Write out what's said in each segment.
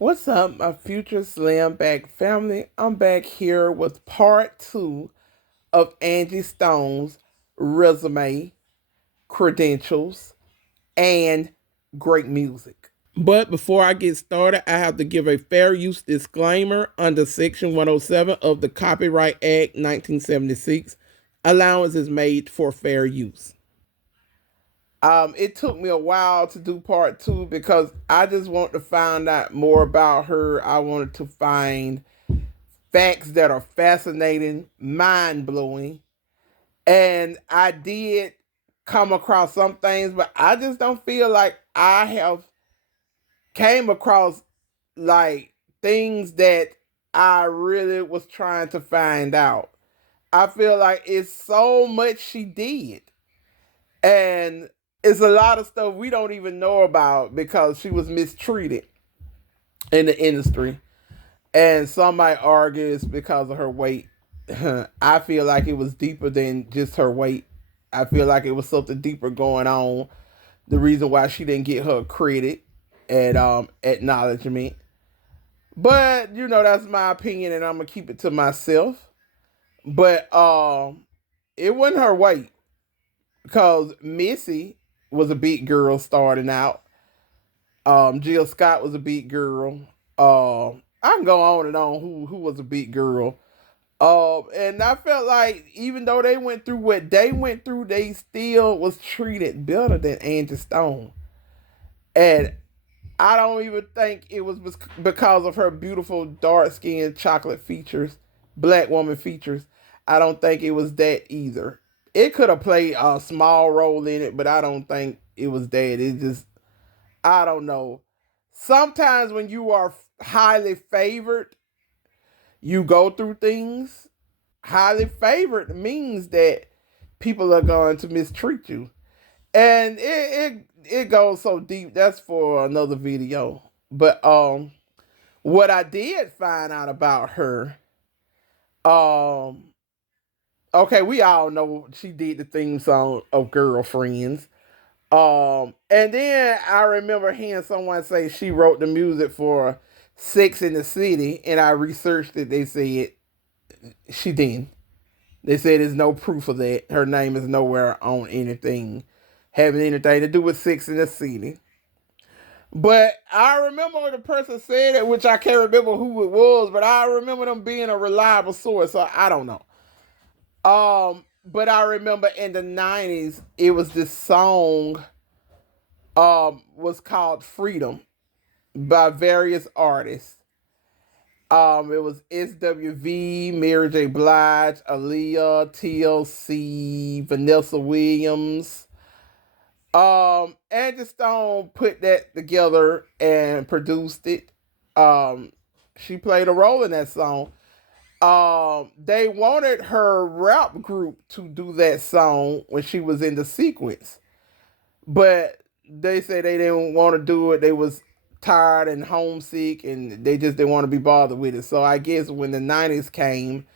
What's up, my future slam bag family? I'm back here with part two of Angie Stone's resume, credentials, and great music. But before I get started, I have to give a fair use disclaimer under Section 107 of the Copyright Act 1976. Allowance is made for fair use. It took me a while to do part two because I just want to find out more about her. I wanted to find facts that are fascinating, mind blowing, and I did come across some things, but I just don't feel like I have came across like things that I really was trying to find out. I feel like it's so much she did, and it's a lot of stuff we don't even know about because she was mistreated in the industry. And some might argue it's because of her weight. I feel like it was deeper than just her weight. I feel like it was something deeper going on. The reason why she didn't get her credit and acknowledgement. But that's my opinion, and I'm gonna keep it to myself. But it wasn't her weight because Missy was a big girl starting out. Jill Scott was a big girl. I can go on and on who was a big girl. And I felt like even though they went through what they went through, they still was treated better than Angie Stone. And I don't even think it was because of her beautiful dark skin chocolate features, black woman features. I don't think it was that either. It could have played a small role in it, but I don't think it was that. It just, I don't know. Sometimes when you are highly favored, you go through things. Highly favored means that people are going to mistreat you. And it goes so deep. That's for another video. But what I did find out about her, um okay, we all know she did the theme song of Girlfriends. And then I remember hearing someone say she wrote the music for Sex in the City, and I researched it. They said she didn't. They said there's no proof of that. Her name is nowhere on anything having anything to do with Sex in the City. But I remember when the person said it, which I can't remember who it was, but I remember them being a reliable source. So I don't know. But I remember in the '90s, it was this song was called Freedom by various artists. It was SWV, Mary J. Blige, Aaliyah, TLC, Vanessa Williams. Angie Stone put that together and produced it. She played a role in that song. They wanted her rap group to do that song when she was in the sequence, but they said they didn't want to do it. They was tired and homesick, and they just didn't want to be bothered with it. So I guess when the '90s came,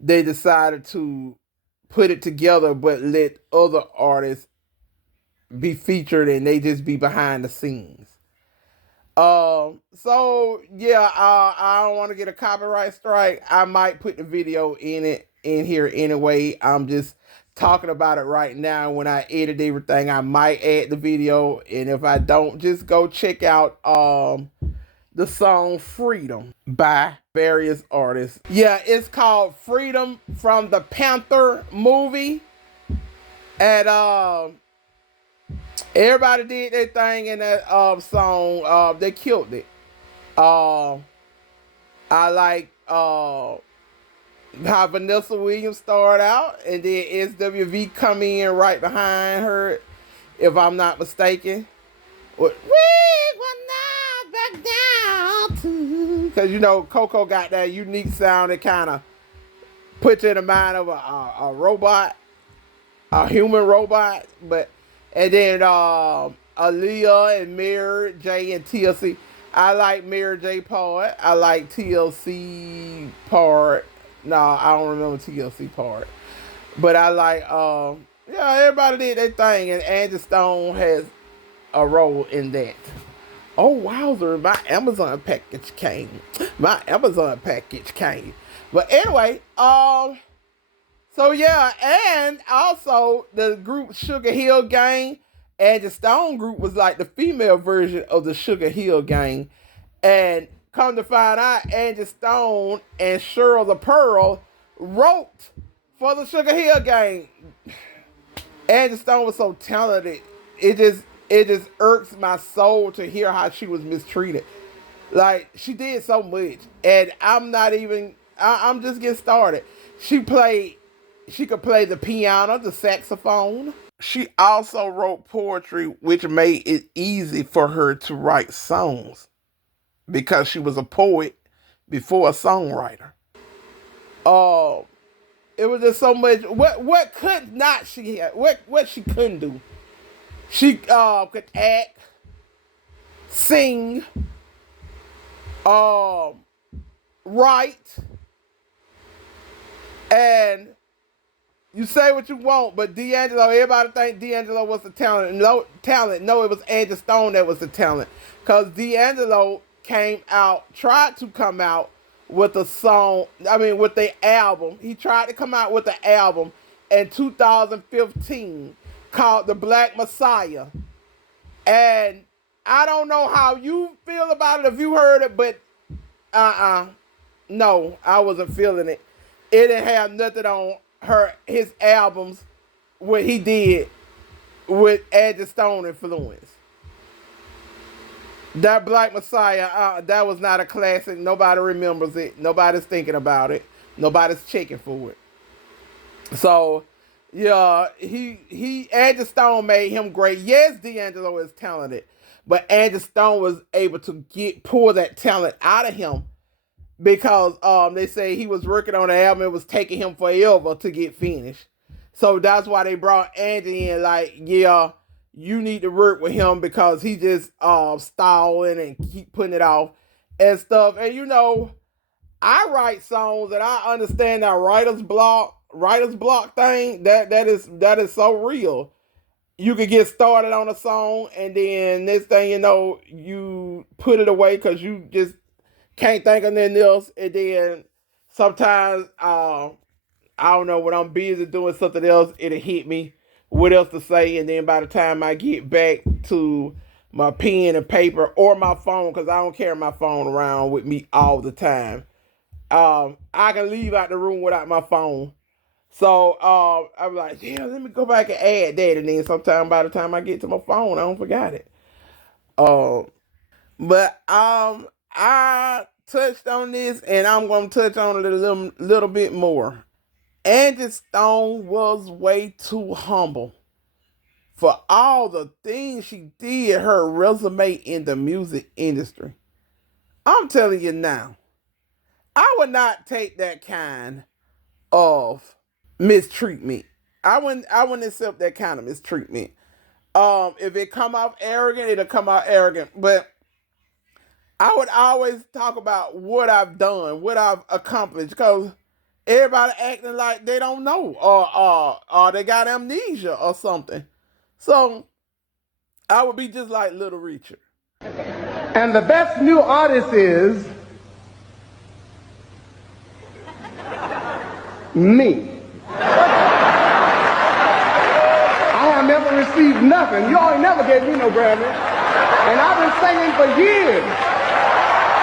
they decided to put it together, but let other artists be featured, and they just be behind the scenes. So yeah, I don't want to get a copyright strike. I might put the video in here anyway. I'm just talking about it right now. When I edit everything, I might add the video, and if I don't, just go check out the song Freedom by various artists. Yeah, it's called Freedom from the Panther movie. And everybody did their thing in that song. They killed it. Uh, I like how Vanessa Williams started out, and then SWV come in right behind her, if I'm not mistaken. We will not back down to, because Coco got that unique sound that kind of puts you in the mind of a robot, a human robot. But and then Aaliyah and Mary J and TLC. I like Mary J part. I like TLC part. No, I don't remember TLC part. But I like yeah, everybody did their thing, and Angie Stone has a role in that. Oh wowzer, my Amazon package came. My Amazon package came. But anyway, so yeah, and also the group Sugar Hill Gang and the Stone group was like the female version of the Sugar Hill Gang. And come to find out, Angie Stone and Cheryl the Pearl wrote for the Sugar Hill Gang. Angie Stone was so talented. It just it just irks my soul to hear how she was mistreated. Like she did so much, and I'm not even. I'm just getting started. She played. She could play the piano, the saxophone. She also wrote poetry, which made it easy for her to write songs because she was a poet before a songwriter. Uh, it was just so much. What could not she have? What she couldn't do? She could act, sing, um, write, and you say what you want, but D'Angelo, everybody think D'Angelo was the talent. No, it was Angie Stone that was the talent. Because D'Angelo came out, tried to come out with a song, with the album. He tried to come out with the album in 2015 called The Black Messiah. And I don't know how you feel about it if you heard it, but no, I wasn't feeling it. It didn't have nothing on his albums what he did with Angie Stone influence. That Black Messiah, that was not a classic. Nobody remembers it. Nobody's thinking about it. Nobody's checking for it. So, yeah, he Angie Stone made him great. Yes, D'Angelo is talented, but Angie Stone was able to pull that talent out of him because they say he was working on the album. It was taking him forever to get finished. So that's why they brought Angie in. Like, yeah, you need to work with him because he just stalling and keep putting it off and stuff. And I write songs and I understand that writer's block thing. That is so real. You could get started on a song and then next thing you know, you put it away because you just can't think of nothing else. And then sometimes, I don't know, when I'm busy doing something else, it'll hit me what else to say. And then by the time I get back to my pen and paper or my phone, because I don't carry my phone around with me all the time, I can leave out the room without my phone. So I'm like, yeah, let me go back and add that. And then sometime by the time I get to my phone, I don't forget it. But I touched on this, and I'm gonna touch on it a little bit more. Angie Stone was way too humble for all the things she did. Her resume in the music industry. I'm telling you now, I would not take that kind of mistreatment. I wouldn't accept that kind of mistreatment. If it come off arrogant, it'll come out arrogant. But I would always talk about what I've done, what I've accomplished, because everybody acting like they don't know, or they got amnesia or something. So I would be just like Little Richard. And the best new artist is me. I have never received nothing. You all ain't never gave me no Grammy. And I've been singing for years.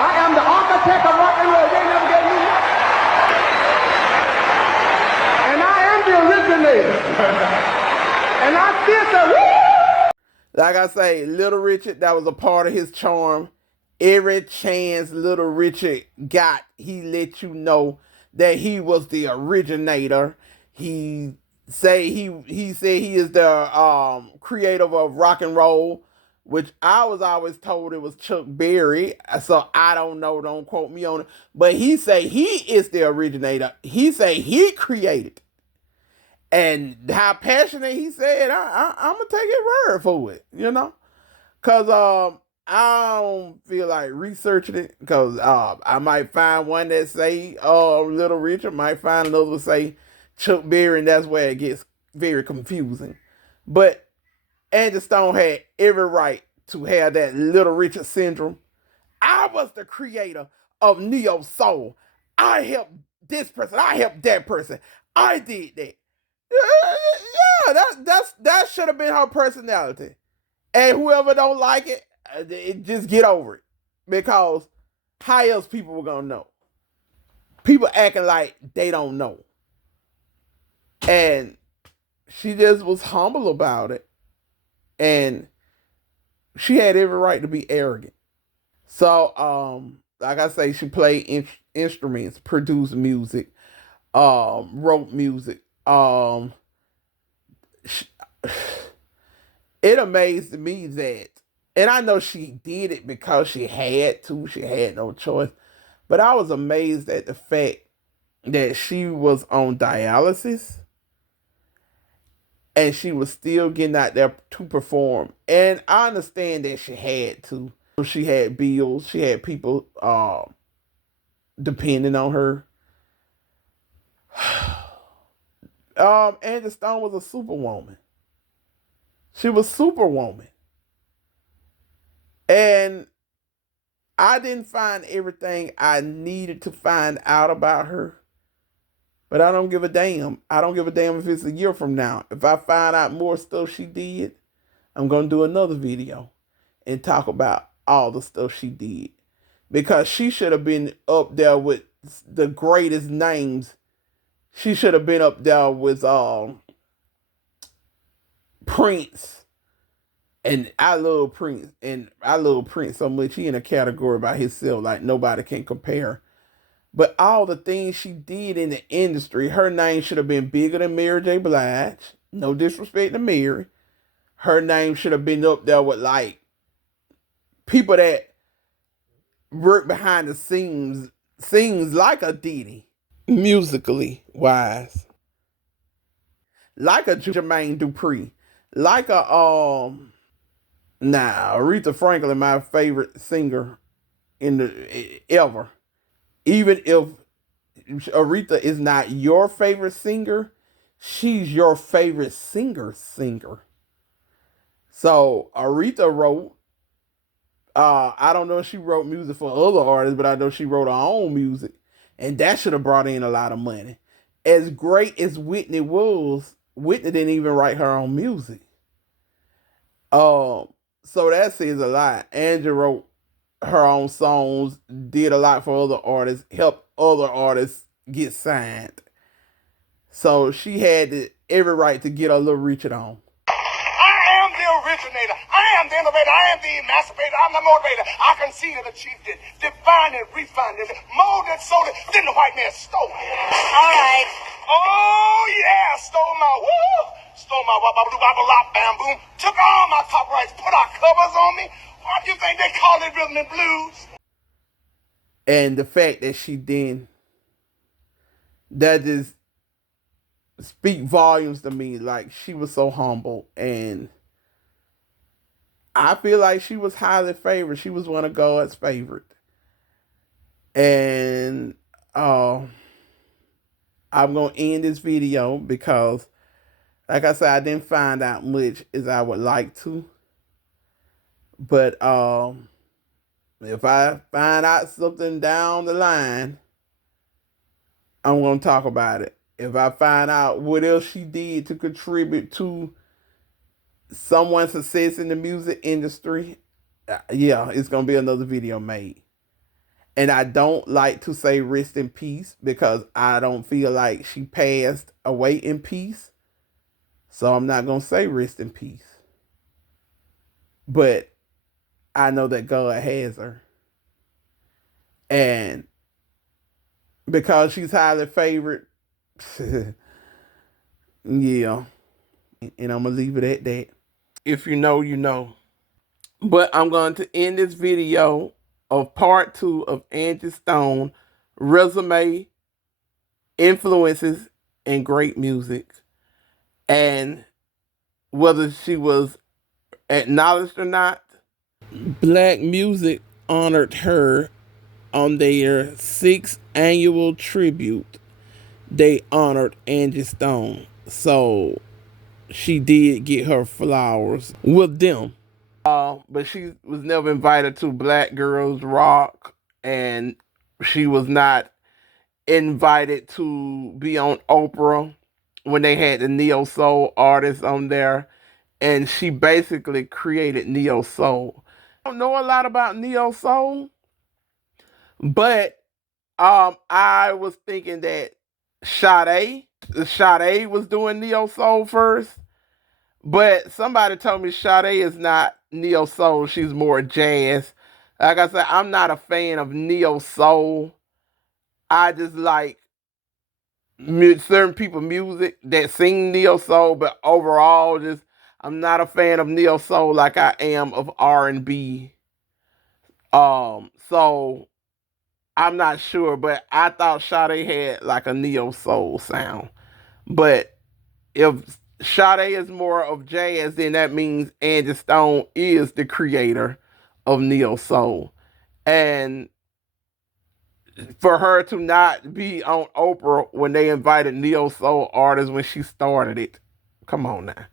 I am the architect of rock and roll. They never gave me nothing. And I am the originator. And I still say, woo! Like I say, Little Richard, that was a part of his charm. Every chance Little Richard got, he let you know that he was the originator. He said he is the creator of rock and roll, which I was always told it was Chuck Berry. So I don't know, don't quote me on it. But he say he is the originator. He say he created. And how passionate he said, I'm gonna take his word for it, cause I don't feel like researching it, cause I might find one that say Little Richard, might find another that say Chuck Berry, and that's where it gets very confusing. But Angie Stone had every right to have that Little Richard syndrome. I was the creator of Neo Soul. I helped this person. I helped that person. I did that. Yeah, that should have been her personality. And whoever don't like it, just get over it. Because how else people were gonna know? People acting like they don't know. And she just was humble about it. And she had every right to be arrogant. So, like I say, she played instruments, produced music, wrote music. Sh- it amazed me that, and I know she did it because she had to, she had no choice, but I was amazed at the fact that she was on dialysis and she was still getting out there to perform. And I understand that she had to. She had bills, she had people depending on her. Angie Stone was a superwoman. She was superwoman. And I didn't find everything I needed to find out about her, but I don't give a damn. I don't give a damn if it's a year from now. If I find out more stuff she did, I'm going to do another video and talk about all the stuff she did. Because she should have been up there with the greatest names. She should have been up there with Prince. And I love Prince. And I love Prince so much. He in a category by himself like nobody can compare. But all the things she did in the industry, her name should have been bigger than Mary J. Blige. No disrespect to Mary. Her name should have been up there with like people that work behind the scenes like a Diddy, musically wise, like a Jermaine Dupri, like a Aretha Franklin, my favorite singer in the ever. Even if Aretha is not your favorite singer, she's your favorite singer. So Aretha wrote, I don't know if she wrote music for other artists, but I know she wrote her own music. And that should have brought in a lot of money. As great as Whitney was, Whitney didn't even write her own music. Um, so that says a lot. Angie wrote her own songs, did a lot for other artists, helped other artists get signed. So she had every right to get a little Richard on. I am the originator. I am the innovator. I am the emancipator. I'm the motivator. I conceived and achieved it, defined it, refined it, molded, sold it. Then the white man stole it. All right. Oh yeah, stole my woo, stole my wop bop bop bop bam boom. Took all my copyrights, put our covers on me. Why do you think they call it rhythm and blues? And the fact that she didn't, that just speak volumes to me. Like she was so humble, and I feel like she was highly favored. She was one of God's favorite. And I'm gonna end this video because, like I said, I didn't find out much as I would like to. But if I find out something down the line, I'm gonna talk about it. If I find out what else she did to contribute to someone's success in the music industry, yeah, it's gonna be another video made. And I don't like to say rest in peace because I don't feel like she passed away in peace. So I'm not gonna say rest in peace. But I know that God has her. And because she's highly favored, yeah. And I'm gonna leave it at that. If you know, you know. But I'm going to end this video of part 2 of Angie Stone resume, influences, and great music. And whether she was acknowledged or not, Black Music honored her on their 6th annual tribute. They honored Angie Stone. So she did get her flowers with them. but she was never invited to Black Girls Rock, and she was not invited to be on Oprah when they had the neo soul artists on there, and she basically created neo soul. I don't know a lot about neo soul, but I was thinking that Sade was doing neo soul first, but somebody told me Sade is not neo soul. She's more jazz. Like I said, I'm not a fan of neo soul. I just like certain people music that sing neo soul, but overall, just I'm not a fan of neo soul like I am of R&B. So I'm not sure, but I thought Sade had like a neo soul sound. But if Sade is more of jazz, then that means Angie Stone is the creator of neo soul. And for her to not be on Oprah when they invited neo soul artists when she started it, come on now.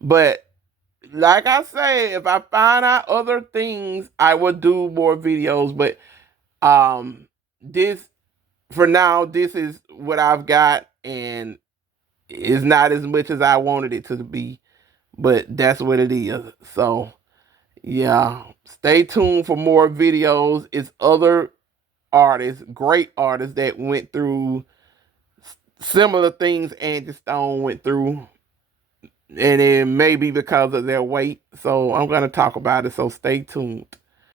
But like I say, if I find out other things, I would do more videos. But this for now, this is what I've got, and it's not as much as I wanted it to be, but that's what it is. So yeah, stay tuned for more videos. It's other artists, great artists that went through similar things Angie Stone went through, and it may be because of their weight. So I'm going to talk about it. So stay tuned.